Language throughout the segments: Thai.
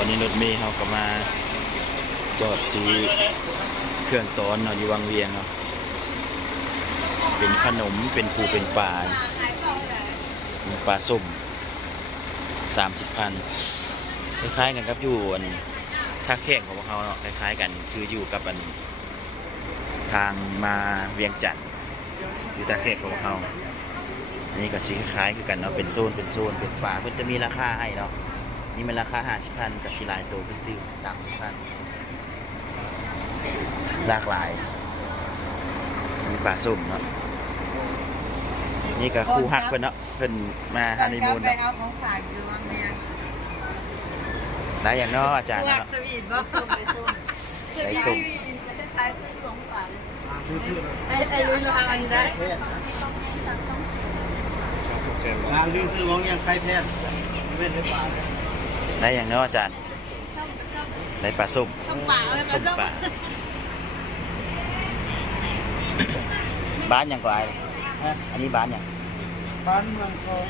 อนนี้รถเมล์เขาก็มาจอดซื้อเครื่องต้อนเนาะอยู่วังเวียงเนาะเป็นขนมเป็นปูเป็นปลาปลาส้ม30,000คล้ายๆกันครับอยู่ท่าแข้งของพวกเขาเนาะคล้ายๆกันคืออยู่กับทางมาเวียงจันทน์อยู่ท่าแข้งของพวกเขาอันนี้ก็สีคล้ายคือกันเนาะเป็นโซนเป็นฝาเพื่อจะมีราคาให้เนาะนี่มันราคา50,000กับสีลายโตขึ้นตื้อ30,000หลากหลายมีปลาส้มเนาะนี่ก็คู่ฮักเพิ่นเนาะเพิ่นมาฮันนีมูนเนาะได้อย่างเนาะอาจารย์เนาะใส่ส้มไอ้ลุยเราทำอะไรได้งานลืมซื้อของยังใครแพทย์ไม่ได้ปลาได้อย่างเนาะอาจารย์ได้ปลาส้มส้มปลาบ้านอย่างไรอันนี้บ้านอย่างบ้านเมืองซอง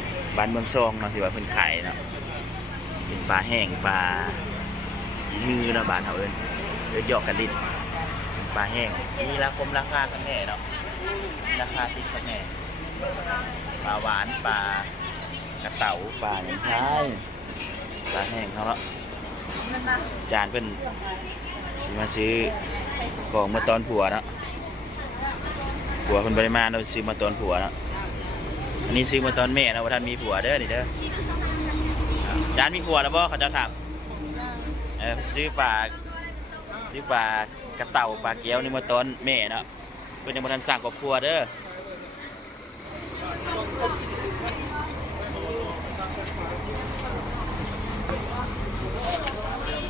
เมืองซองเนาะที่ว่าเพิ่นขายเนาะเป็นปลาแห้งปลามือเนาะบ้านเขาเอิ้นหยอกกันลิ้นปลาแห้งมีราคากันแน่เนาะราคาติดกันแน่ปลาหวานปลากระเต่าปลาอย่างไรปลาแห้งเขาเนาะจานเพิ่นสิมาซื้อของมาตอนผัวเนาะผัวเพิ่นบ่ได้มาเนาะซื้อมาตอนผัวเนาะอันนี้ซื้อมาตอนแม่นะว่าท่านมีผัวเด้อนี่เด้อจานมีผัวแล้วบ่เขาจะถามซื้อปลากระเต่าปลาเกี๊ยวนี่มาตอนแม่เนาะเพิ่นยังบ่ทันสร้างครอบครัวเด้อ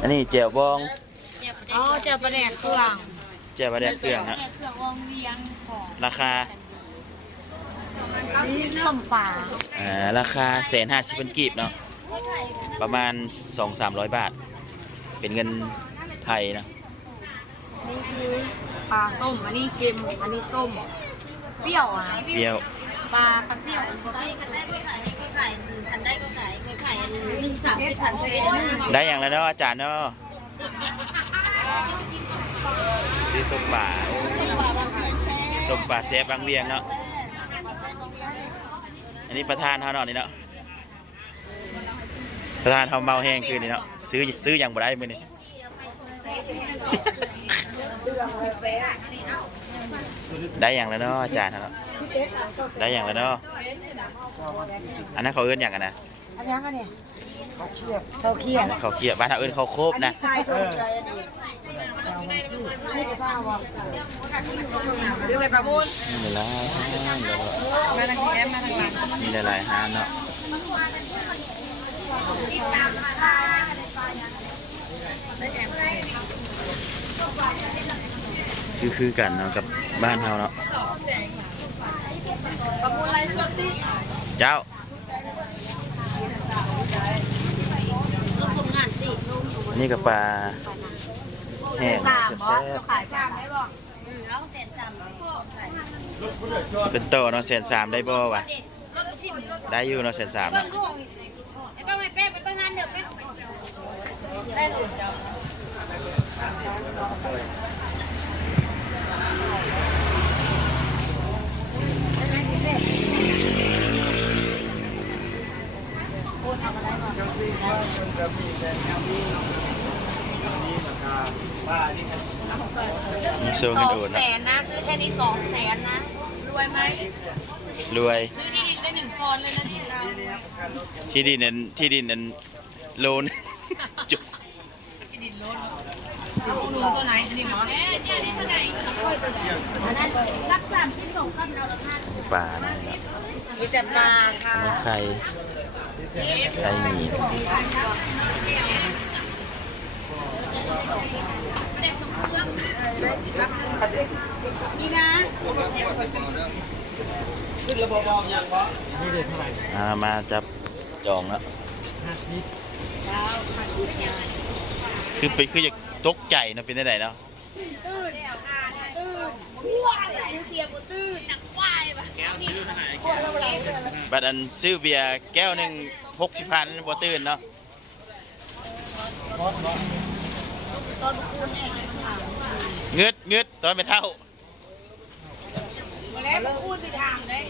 อันนี้แจ่วบองอ๋อเจ้าประแดกเครื่อง แจ่วปลาแดกเครื่องฮะวงเวียงของราคาส้มปลาราคา150,000กีบเนาะประมาณ 200-300 บาทเป็นเงินไทยนะนี่คือปลาส้มอันนี้เค็มอันนี้ส้มเปรี้ยวอ่ะเปรี้ยวปลาเปรี้ยวได้อย่างแล้วเนาะอาจารย์เนาะซื้อส้มป่าเซฟบางเวียงเนาะอันนี้ประธานเขาเนาะนี่เนาะประธานเขาเมาแห้งคืนนี่เนาะซื้ออย่างบ่ได้มื้อนี้ได้อย่างแล้วเนาะอาจารย์เนาะได้อย่างแล้วเนาะอันนั้นเขาเอื้อนอย่างกันนะอันนี้กันเนี่ยเขาเคี่ยวบ้านเขาเอื้อนเขาโคบนะซื้อไปปลาบุญนี่แหละมาทางแอมมาทางหลังมีหลายๆฮานเนาะคือกันเนาะกับบ้านเราเนาะเจ้านี่กับปลาแห้งแซ่บๆเป็นโตเนาะ130,000ได้บ่วะได้อยู่เนาะ130,000เนาะมีโซ่เงินโอนนะ200,000นะซื้อแค่นี้200,000นะรวยไหมรวยซื้อที่ดินได้1 กรเลยนะที่ดินนั้นโลนจุกที่ดินโลนหนูตัวไหนนี่เนาะรัก32ขั้นเราละ5ปลานะมีแต่ปลาค่ะไข่หมี่นี่นะขึ้นระบบบอกอย่างวะนี่เด็ดเท่าไหร่มาจับจองแล้วคืออยากตกใจนะเป็นได้เนาะตื่นควายซื้อเบียร์บ่ตื่นหนักควายปะแก้วซื้อเท่าไหร่บัดอันซื้อเบียร์แก้วหนึ่ง60,000บ่ตื่นเนาะ ตอนคูณเนี่ยถาม เงืดตอนเป็นเท่า มาแล้วคูณที่ทางได้